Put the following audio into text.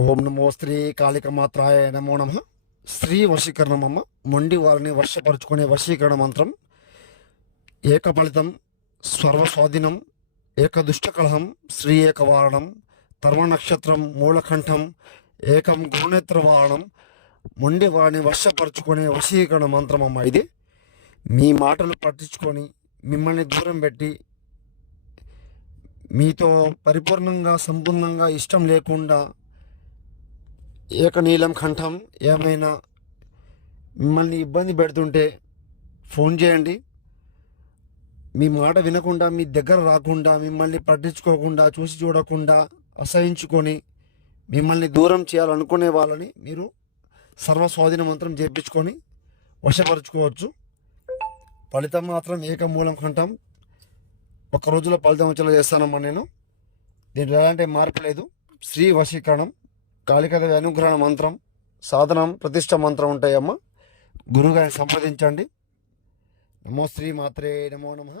ఓం నమో శ్రీ కాళిక మాత్రాయ నమో నమ. స్త్రీ వశీకరణమమ్మ, మొండి వారిని వర్షపరుచుకునే వశీకరణ మంత్రం. ఏక ఫలితం స్వర్వస్వాధీనం, ఏక దుష్టకలహం, శ్రీ ఏకవారణం, తర్మ నక్షత్రం మూలకంఠం, ఏకం గురునేత్రవారణం. మొండి వారిని వర్షపరుచుకునే వశీకరణ మంత్రం అమ్మ ఇది. మీ మాటలు పట్టించుకొని మిమ్మల్ని దూరం పెట్టి మీతో పరిపూర్ణంగా సంపూర్ణంగా ఇష్టం లేకుండా ఏకనీలం కంఠం ఏమైనా మిమ్మల్ని ఇబ్బంది పెడుతుంటే ఫోన్ చేయండి. మీ మాట వినకుండా, మీ దగ్గర రాకుండా, మిమ్మల్ని పట్టించుకోకుండా, చూసి చూడకుండా అసహించుకొని మిమ్మల్ని దూరం చేయాలనుకునే వాళ్ళని మీరు సర్వస్వాధీన మంత్రం చేయించుకొని వశపరుచుకోవచ్చు. ఫలితం మాత్రం ఏకమూలం కంఠం. ఒక రోజులో ఫలితం వచ్చేలా చేస్తానమ్మా నేను. దీంట్లో ఎలాంటి మార్పు లేదు. శ్రీ వశీకరణం, కాళికాదేవి అనుగ్రహణ మంత్రం, సాధనం, ప్రతిష్ట మంత్రం ఉంటాయమ్మా. గురువుగారిని సంప్రదించండి. నమో శ్రీ మాత్రే నమో నమః.